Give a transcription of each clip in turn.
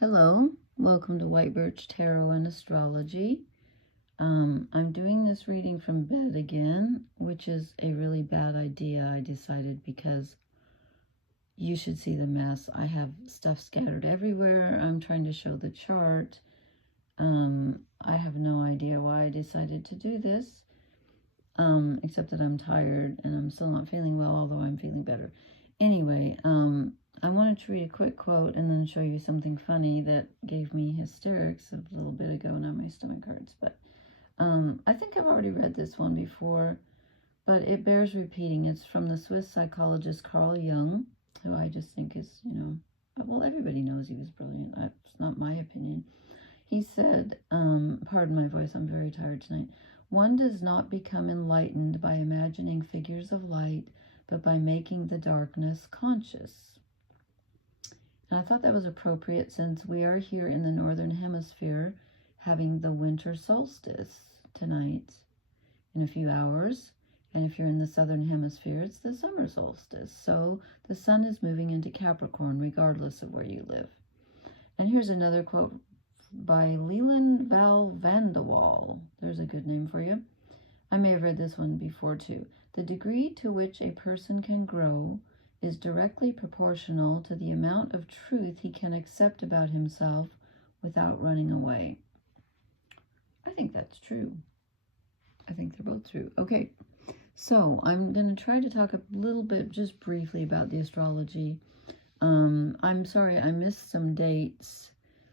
Hello, welcome to White Birch Tarot and Astrology. I'm doing this reading from bed again, which is a really bad idea, I decided, because you should see the mess. I have stuff scattered everywhere. I'm trying to show the chart. I have no idea why I decided to do this, except that I'm tired and I'm still not feeling well, although I'm feeling better. Anyway, I wanted to read a quick quote and then show you something funny that gave me hysterics a little bit ago. Now my stomach hurts, but I think I've already read this one before, but it bears repeating. It's from the Swiss psychologist Carl Jung, who I just think is, well, everybody knows he was brilliant. It's not my opinion. He said, pardon my voice, I'm very tired tonight. One does not become enlightened by imagining figures of light, but by making the darkness conscious. And I thought that was appropriate since we are here in the Northern Hemisphere having the winter solstice tonight in a few hours. And if you're in the Southern Hemisphere, it's the summer solstice. So the sun is moving into Capricorn regardless of where you live. And here's another quote by Leland Val Vandewall. There's a good name for you. I may have read this one before too. The degree to which a person can grow is directly proportional to the amount of truth he can accept about himself without running away. I think that's true. I think they're both true. Okay, so I'm going to try to talk a little bit, just briefly, about the astrology. I'm sorry, I missed some dates.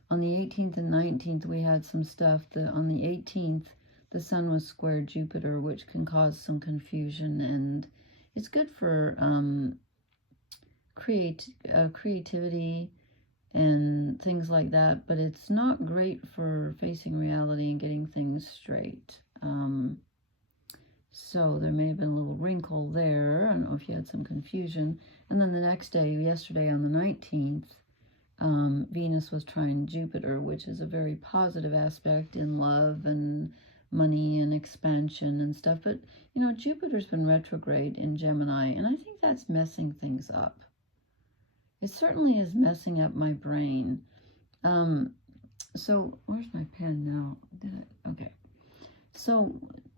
On the 18th and 19th, we had some stuff. On the 18th, the sun was square Jupiter, which can cause some confusion, and it's good for creativity and things like that, but it's not great for facing reality and getting things straight. So there may have been a little wrinkle there. I don't know if you had some confusion. And then the next day, yesterday on the 19th, Venus was trine Jupiter, which is a very positive aspect in love and money and expansion and stuff. But, Jupiter's been retrograde in Gemini, and I think that's messing things up. It certainly is messing up my brain. So where's my pen now? Okay. So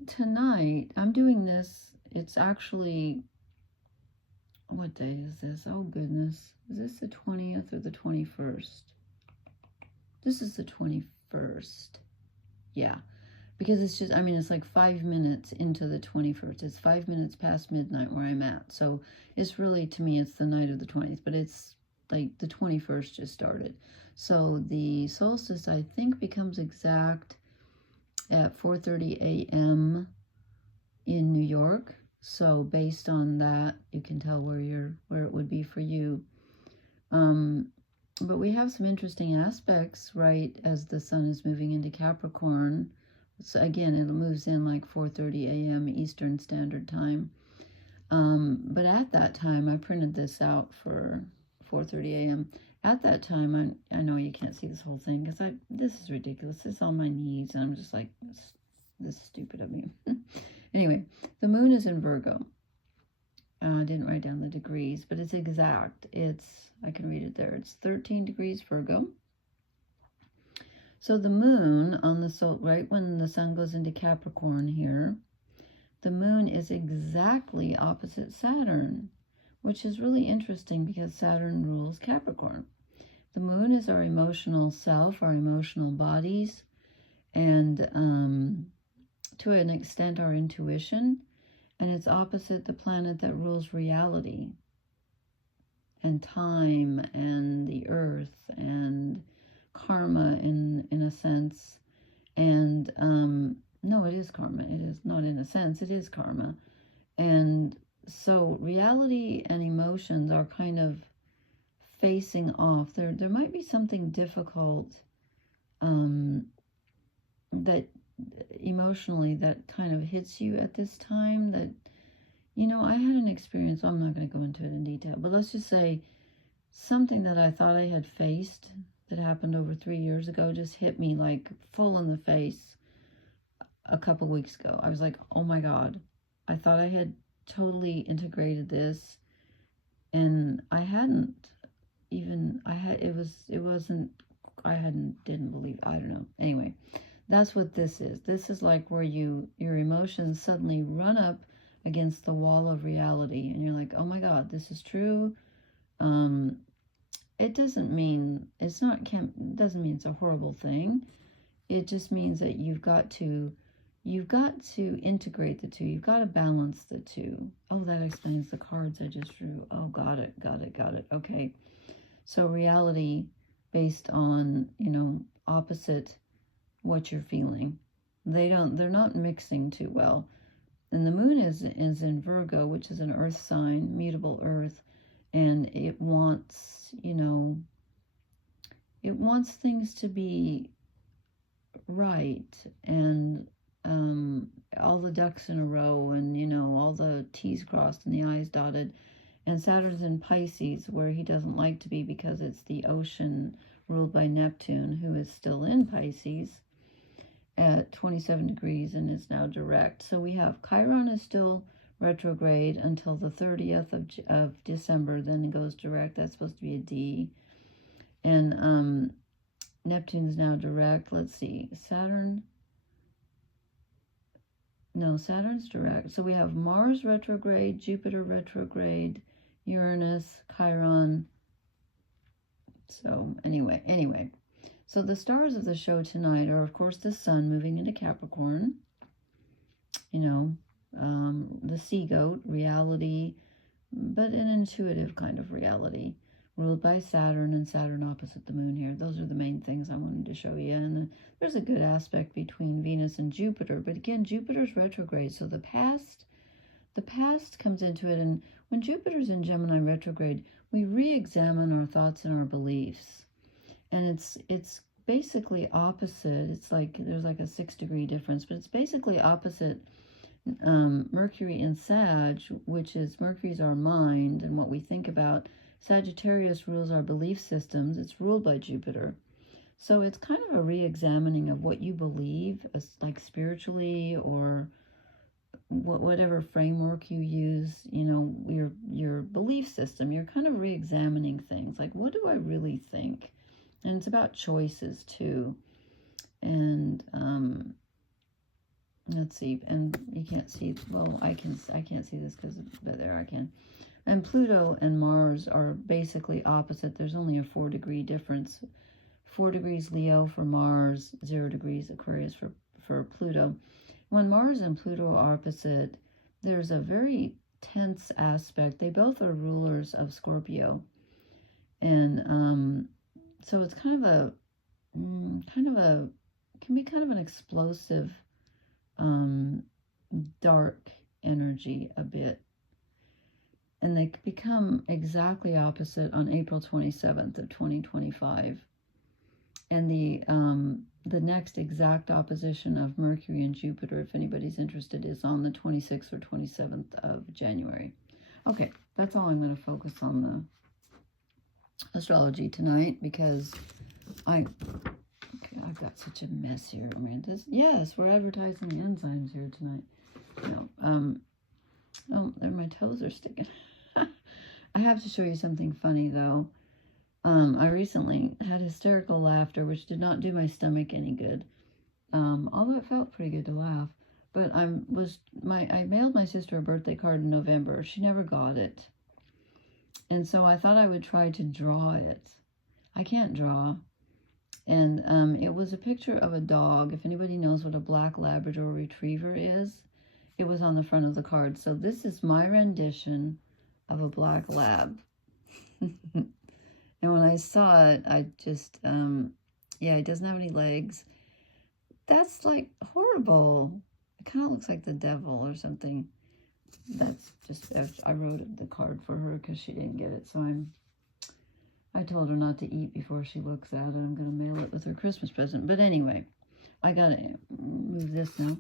tonight, I'm doing this. It's actually, what day is this? Oh, goodness. Is this the 20th or the 21st? This is the 21st. Yeah. Because it's just, it's like 5 minutes into the 21st. It's 5 minutes past midnight where I'm at. So it's really, to me, it's the night of the 20th. But it's like the 21st just started. So the solstice, I think, becomes exact at 4:30 a.m. in New York. So based on that, you can tell where it would be for you. But we have some interesting aspects right as the sun is moving into Capricorn. So again, it moves in like 4:30 a.m. Eastern Standard Time. But at that time, I printed this out for 4:30 a.m. At that time, I know you can't see this whole thing because this is ridiculous. This is on my knees, and I'm just like, this is stupid of me. Anyway, the moon is in Virgo. I didn't write down the degrees, but it's exact. I can read it there. It's 13 degrees Virgo. So the moon on the right when the sun goes into Capricorn here, the moon is exactly opposite Saturn, which is really interesting because Saturn rules Capricorn. The moon is our emotional self, our emotional bodies, and to an extent our intuition, and it's opposite the planet that rules reality and time and the earth and karma in a sense. And no, it is karma. It is not in a sense, it is karma. And so reality and emotions are kind of facing off. There might be something difficult that emotionally that kind of hits you at this time. That, I had an experience. I'm not going to go into it in detail, but let's just say something that I thought I had faced that happened over 3 years ago just hit me like full in the face a couple weeks ago. I was like, oh my God, I thought I had totally integrated this, and I hadn't even. didn't believe, I don't know. Anyway, that's what this is. This is like where your emotions suddenly run up against the wall of reality, and you're like, oh my God, this is true. It doesn't mean doesn't mean it's a horrible thing. It just means that you've got to integrate the two. You've got to balance the two. Oh, that explains the cards I just drew. Oh, got it. Okay. So reality based on, opposite what you're feeling. They're not mixing too well. And the moon is in Virgo, which is an earth sign, mutable earth, and it wants, it wants things to be right, and all the ducks in a row, and all the T's crossed and the I's dotted. And Saturn's in Pisces, where he doesn't like to be because it's the ocean ruled by Neptune, who is still in Pisces at 27 degrees and is now direct. So we have Chiron is still retrograde until the 30th of December, then it goes direct. That's supposed to be a D. And Neptune's now direct. Let's see. Saturn's direct. So we have Mars retrograde, Jupiter retrograde, Uranus, Chiron. So anyway. So the stars of the show tonight are, of course, the sun moving into Capricorn. The sea goat, reality, but an intuitive kind of reality, ruled by Saturn, and Saturn opposite the moon here. Those are the main things I wanted to show you. And there's a good aspect between Venus and Jupiter, but again, Jupiter's retrograde, so the past comes into it. And when Jupiter's in Gemini retrograde, we re-examine our thoughts and our beliefs, and it's basically opposite. It's like there's like a 6-degree difference, but it's basically opposite Mercury in Sag, which is Mercury's our mind and what we think about. Sagittarius rules our belief systems. It's ruled by Jupiter. So it's kind of a re-examining of what you believe, like spiritually, or whatever framework you use, your belief system. You're kind of re-examining things. Like, what do I really think? And it's about choices too. And let's see. And you can't see. Well, I can't see this but there I can. And Pluto and Mars are basically opposite. There's only a 4-degree difference. 4 degrees Leo for Mars, 0 degrees Aquarius for Pluto. When Mars and Pluto are opposite, there's a very tense aspect. They both are rulers of Scorpio. And so it's can be kind of an explosive, dark energy a bit. And they become exactly opposite on April 27th of 2025. And the next exact opposition of Mercury and Jupiter, if anybody's interested, is on the 26th or 27th of January. Okay, that's all I'm going to focus on the astrology tonight, because I've got such a mess here. I mean, yes, we're advertising enzymes here tonight. No, oh, there, my toes are sticking. I have to show you something funny, though. I recently had hysterical laughter, which did not do my stomach any good. Although it felt pretty good to laugh. But I mailed my sister a birthday card in November. She never got it. And so I thought I would try to draw it. I can't draw. And it was a picture of a dog. If anybody knows what a black Labrador retriever is, it was on the front of the card. So this is my rendition of a black lab. And when I saw it, I just, it doesn't have any legs. That's like horrible. It kind of looks like the devil or something. That's just, I wrote the card for her because she didn't get it. So I told her not to eat before she looks at it. I'm going to mail it with her Christmas present. But anyway, I got to move this now.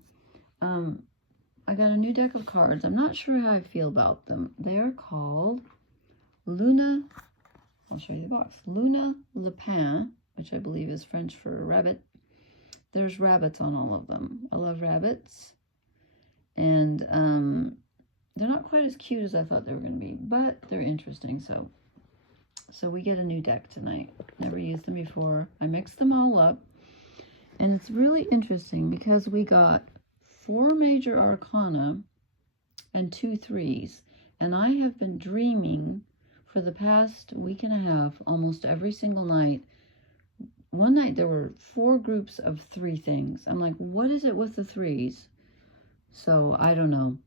I got a new deck of cards. I'm not sure how I feel about them. They are called Luna. I'll show you the box. Luna Lapin, which I believe is French for rabbit. There's rabbits on all of them. I love rabbits. And they're not quite as cute as I thought they were going to be, but they're interesting. So So we get a new deck tonight. Never used them before. I mixed them all up. And it's really interesting because we got 4 major arcana and 2 threes. And I have been dreaming for the past week and a half, almost every single night. One night there were 4 groups of 3 things. I'm like, what is it with the threes? So I don't know.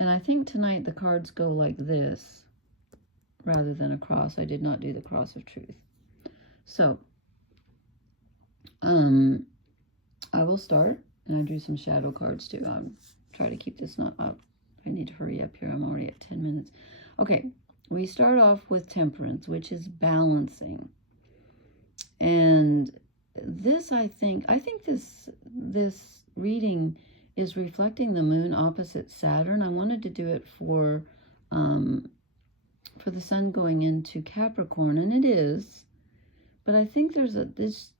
And I think tonight the cards go like this rather than a cross. I did not do the cross of truth. So, I will start, and I drew some shadow cards too. I'll try to keep this not up. I need to hurry up here. I'm already at 10 minutes. Okay, we start off with temperance, which is balancing. And this, I think this reading is reflecting the moon opposite Saturn. I wanted to do it for the sun going into Capricorn, and it is. But I think there's this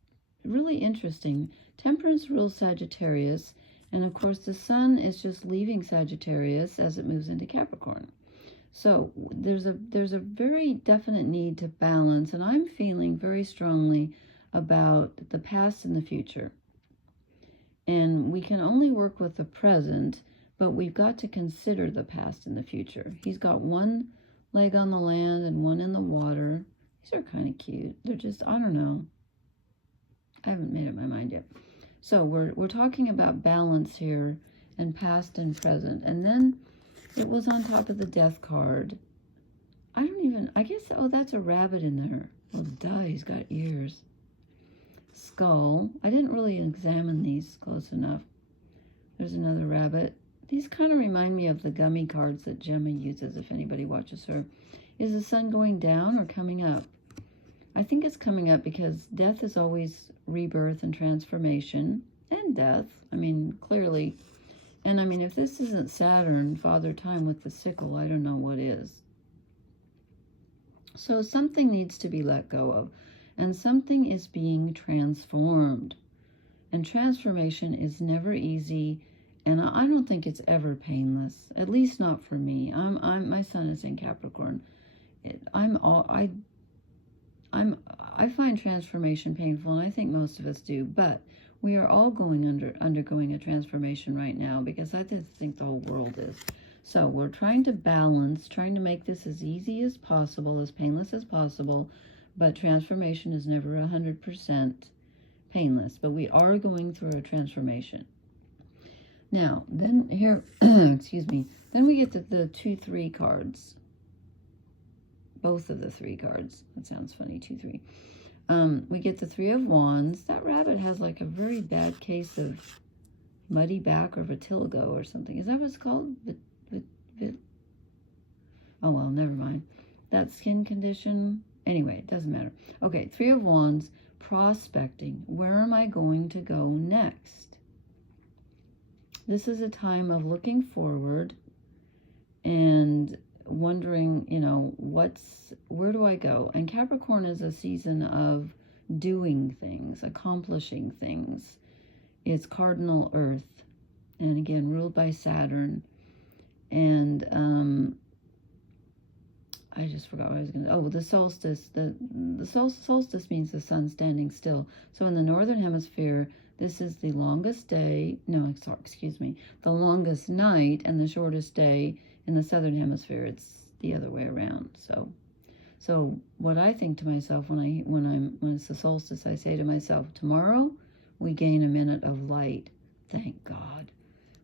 really interesting. Temperance rules Sagittarius, and of course the sun is just leaving Sagittarius as it moves into Capricorn. So there's a very definite need to balance, and I'm feeling very strongly about the past and the future. And we can only work with the present, but we've got to consider the past and the future. He's got one leg on the land and one in the water. These are kind of cute. They're just, I don't know. I haven't made up my mind yet. So we're talking about balance here, and past and present. And then it was on top of the death card. I guess, oh, that's a rabbit in there. Well, duh, he's got ears. Skull. I didn't really examine these close enough. There's another rabbit. These kind of remind me of the gummy cards that Gemma uses, if anybody watches her. Is the sun going down or coming up? I think it's coming up because death is always rebirth and transformation, and death. I mean, clearly. And I mean, if this isn't Saturn, Father Time with the sickle, I don't know what is. So something needs to be let go of, and something is being transformed. And transformation is never easy, and I don't think it's ever painless. At least not for me. My sun is in Capricorn. I find transformation painful, and I think most of us do, but we are all undergoing a transformation right now, because I just think the whole world is. So we're trying to balance, trying to make this as easy as possible, as painless as possible, but transformation is never 100% painless, but we are going through a transformation. Now, then here, excuse me, then we get the 2-3 cards. Both of the 3 cards. That sounds funny, 2-3. We get the 3 of Wands. That rabbit has like a very bad case of muddy back or vitiligo or something. Is that what it's called? Oh, well, never mind. That skin condition. Anyway, it doesn't matter. Okay, 3 of Wands, prospecting. Where am I going to go next? This is a time of looking forward and wondering, you know, where do I go? And Capricorn is a season of doing things, accomplishing things. It's cardinal Earth, and again, ruled by Saturn. And I just forgot what I was going to... Oh, the solstice. The solstice means the sun standing still. So in the northern hemisphere, this is the longest day... No, sorry, excuse me. The longest night and the shortest day. In the southern hemisphere, it's the other way around. So what I think to myself when it's the solstice, I say to myself, tomorrow we gain a minute of light. Thank God.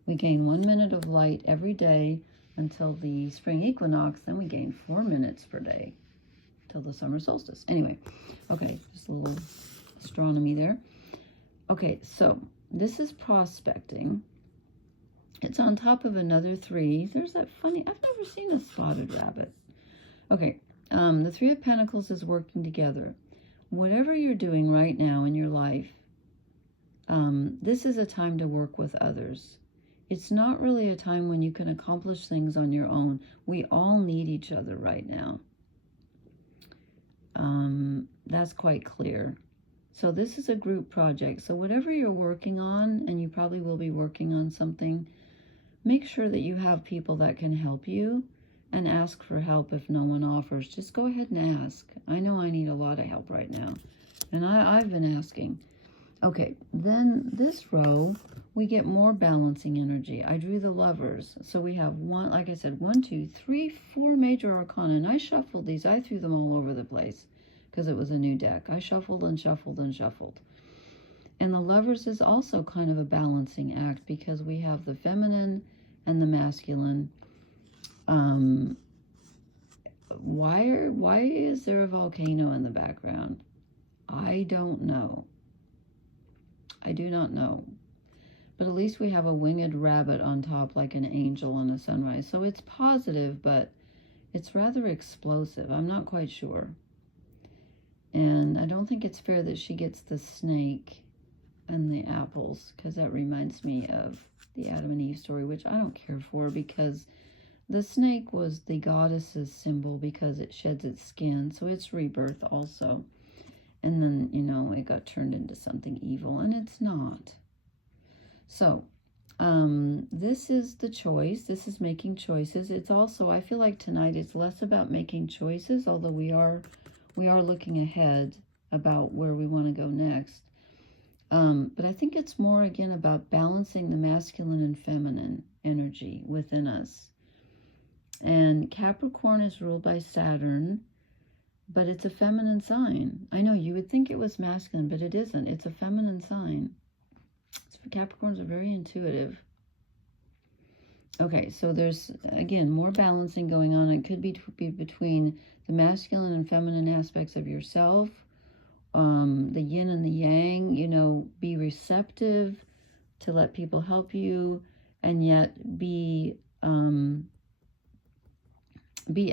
We gain 1 minute of light every day until the spring equinox. Then we gain 4 minutes per day till the summer solstice. Anyway, okay, just a little astronomy there. Okay, so this is prospecting. It's on top of another 3. There's that funny, I've never seen a spotted rabbit. Okay, the 3 of Pentacles is working together. Whatever you're doing right now in your life, this is a time to work with others. It's not really a time when you can accomplish things on your own. We all need each other right now. That's quite clear. So this is a group project. So whatever you're working on, and you probably will be working on something, make sure that you have people that can help you, and ask for help if no one offers. Just go ahead and ask. I know I need a lot of help right now, and I've been asking. Okay, then this row, we get more balancing energy. I drew the Lovers. So we have one, like I said, 1, 2, 3, 4 major arcana. And I shuffled these. I threw them all over the place because it was a new deck. I shuffled and shuffled and shuffled. And the Lovers is also kind of a balancing act because we have the feminine and the masculine. Why is there a volcano in the background? I don't know. I do not know. But at least we have a winged rabbit on top like an angel on a sunrise. So it's positive, but it's rather explosive. I'm not quite sure. And I don't think it's fair that she gets the snake and the apples, because that reminds me of the Adam and Eve story, which I don't care for, because the snake was the goddess's symbol because it sheds its skin. So it's rebirth also. And then, you know, it got turned into something evil, and it's not. So, this is the choice. This is making choices. It's also, I feel like tonight it's less about making choices, although we are looking ahead about where we want to go next. But I think it's more, again, about balancing the masculine and feminine energy within us. And Capricorn is ruled by Saturn, but it's a feminine sign. I know you would think it was masculine, but it isn't. It's a feminine sign. Capricorns are very intuitive. Okay, so there's, again, more balancing going on. It could be between the masculine and feminine aspects of yourself, the yin and the yang. You know, be receptive to let people help you, and yet be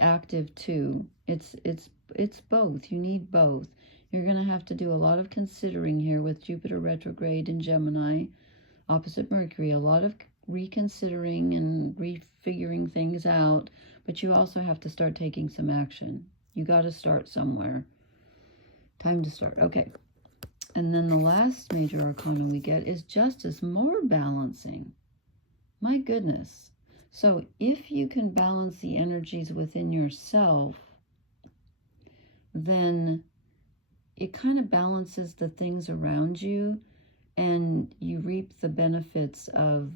active too. It's both. You need both. You're going to have to do a lot of considering here with Jupiter retrograde in Gemini, opposite Mercury. A lot of reconsidering and refiguring things out. But you also have to start taking some action. You got to start somewhere. Time to start. Okay. And then the last major arcana we get is Justice, more balancing. My goodness. So if you can balance the energies within yourself, then it kind of balances the things around you, and you reap the benefits of,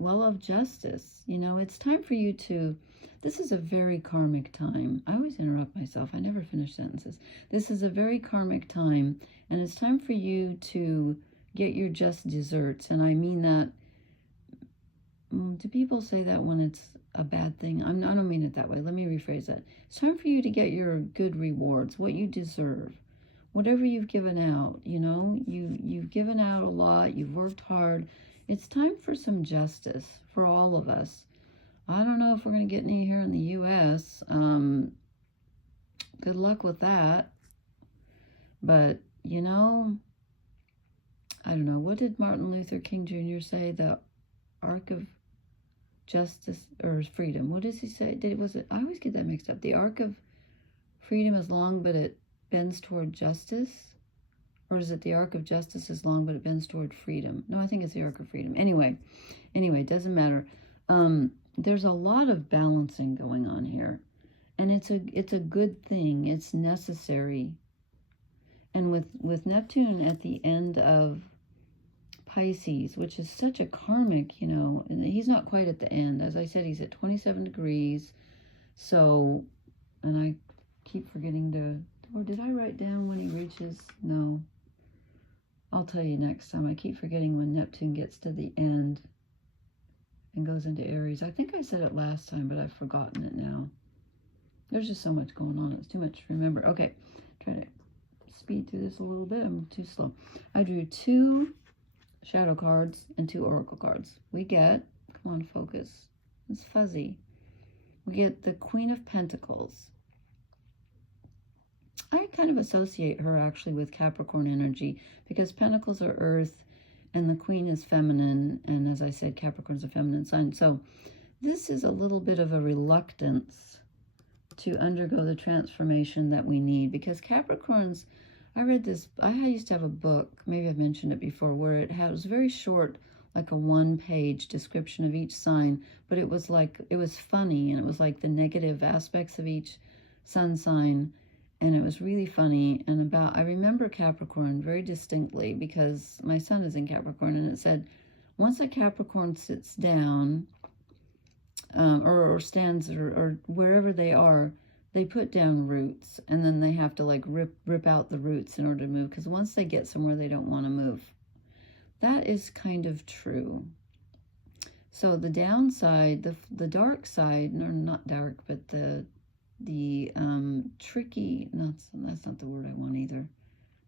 well, of justice. You know, it's time for you to, this is a very karmic time. I always interrupt myself. I never finish sentences. This is a very karmic time, and it's time for you to get your just desserts. And I mean that, do people say that when it's a bad thing? I don't mean it that way. Let me rephrase that. It's time for you to get your good rewards, what you deserve. Whatever you've given out, you know, you've given out a lot, you've worked hard. It's time for some justice for all of us. I don't know if we're going to get any here in the U.S. Good luck with that. But, you know, I don't know. What did Martin Luther King Jr. say? The arc of justice or freedom. What does he say? I always get that mixed up. The arc of freedom is long, but it bends toward justice? Or is it the arc of justice is long, but it bends toward freedom? No, I think it's the arc of freedom. Anyway, it doesn't matter. There's a lot of balancing going on here. And it's a good thing. It's necessary. And with Neptune at the end of Pisces, which is such a karmic, you know, and he's not quite at the end. As I said, he's at 27 degrees. So, and I keep forgetting to, or did I write down when he reaches? No. I'll tell you next time. I keep forgetting when Neptune gets to the end and goes into Aries. I think I said it last time, but I've forgotten it now. There's just so much going on. It's too much to remember. Okay, try to speed through this a little bit. I'm too slow. I drew 2 shadow cards and 2 oracle cards. We get, come on, focus. It's fuzzy. We get the Queen of Pentacles. I kind of associate her actually with Capricorn energy because Pentacles are earth and the Queen is feminine. And as I said, Capricorn's a feminine sign. So this is a little bit of a reluctance to undergo the transformation that we need, because Capricorns, I read this, I used to have a book, maybe I've mentioned it before, where it was very short like a one-page description of each sign, but it was like, it was funny, and it was like the negative aspects of each sun sign, and it was really funny. And about, I remember Capricorn very distinctly because my son is in Capricorn, and it said, once a Capricorn sits down, or stands, or wherever they are, they put down roots, and then they have to like rip out the roots in order to move, because once they get somewhere, they don't want to move. That is kind of true. So the downside, the dark side, no, not dark, but the tricky, that's not the word I want either.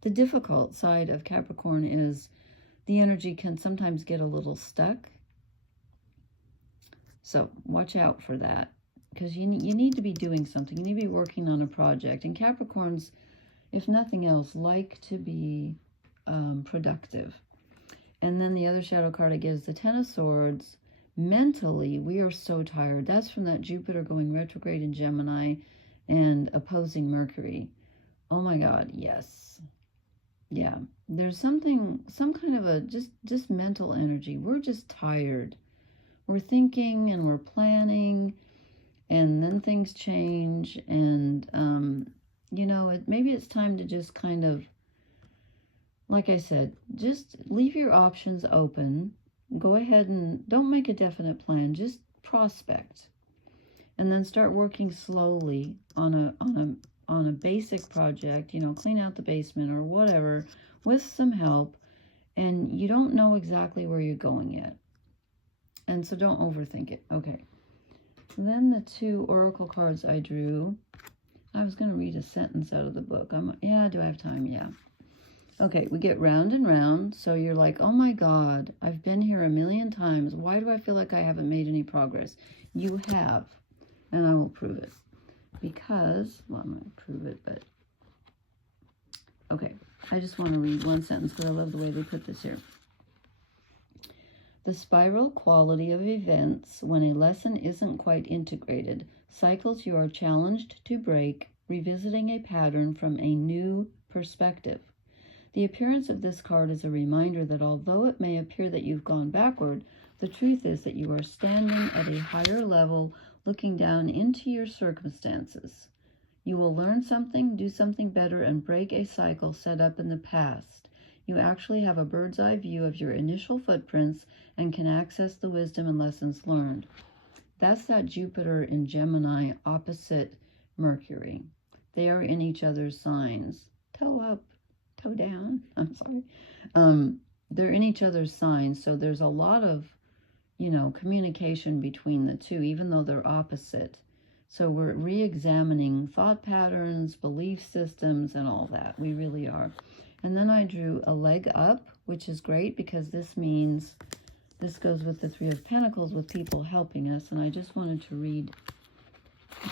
The difficult side of Capricorn is the energy can sometimes get a little stuck. So watch out for that, because you need to be doing something. You need to be working on a project. And Capricorns, if nothing else, like to be productive. And then the other shadow card I get is the Ten of Swords. Mentally, we are so tired. That's from that Jupiter going retrograde in Gemini and opposing Mercury. Oh my God, yes. Yeah, there's some kind of a just mental energy. We're just tired. We're thinking and we're planning, and then things change, and you know, maybe it's time to just kind of, like I said, just leave your options open. Go ahead and don't make a definite plan. Just prospect, and then start working slowly on a basic project. You know, clean out the basement or whatever with some help. And you don't know exactly where you're going yet, and so don't overthink it. Okay. Then the two oracle cards I drew. I was going to read a sentence out of the book. Yeah, do I have time? Yeah. Okay, we get round and round. So you're like, oh my God, I've been here a million times. Why do I feel like I haven't made any progress? You have, and I will prove it. Because, well, I'm going to prove it, but okay. I just want to read one sentence because I love the way they put this here. The spiral quality of events, when a lesson isn't quite integrated, cycles you are challenged to break, revisiting a pattern from a new perspective. The appearance of this card is a reminder that although it may appear that you've gone backward, the truth is that you are standing at a higher level, looking down into your circumstances. You will learn something, do something better, and break a cycle set up in the past. You actually have a bird's eye view of your initial footprints and can access the wisdom and lessons learned. That's that Jupiter in Gemini opposite Mercury. They are in each other's signs. Toe up, toe down. I'm sorry. They're in each other's signs, so there's a lot of, you know, communication between the two, even though they're opposite. So we're re-examining thought patterns, belief systems, and all that. We really are. And then I drew a leg up, which is great because this means, this goes with the Three of Pentacles, with people helping us. And I just wanted to read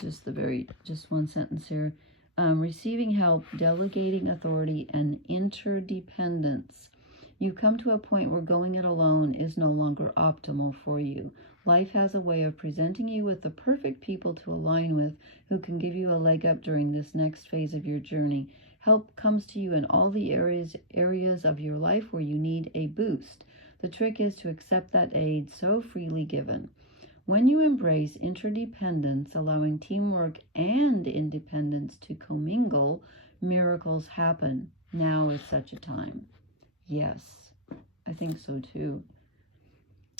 just one sentence here. Receiving help, delegating authority, and interdependence. You come to a point where going it alone is no longer optimal for you. Life has a way of presenting you with the perfect people to align with who can give you a leg up during this next phase of your journey. Help comes to you in all the areas of your life where you need a boost. The trick is to accept that aid so freely given. When you embrace interdependence, allowing teamwork and independence to commingle, miracles happen. Now is such a time. Yes, I think so too,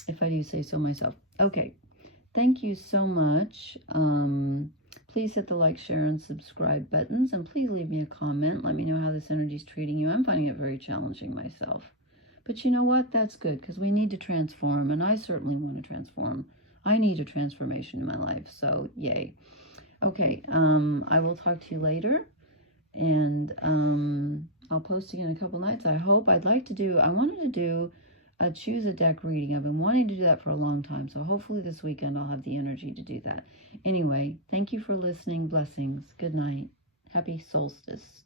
if I do say so myself. Okay, thank you so much. Please hit the like, share, and subscribe buttons, and please leave me a comment. Let me know how this energy is treating you. I'm finding it very challenging myself. But you know what? That's good, because we need to transform, and I certainly want to transform. I need a transformation in my life, so yay. Okay, I will talk to you later, and I'll post again in a couple nights, I hope. I wanted to do a choose a deck reading. I've been wanting to do that for a long time, so hopefully this weekend I'll have the energy to do that. Anyway, thank you for listening. Blessings. Good night. Happy solstice.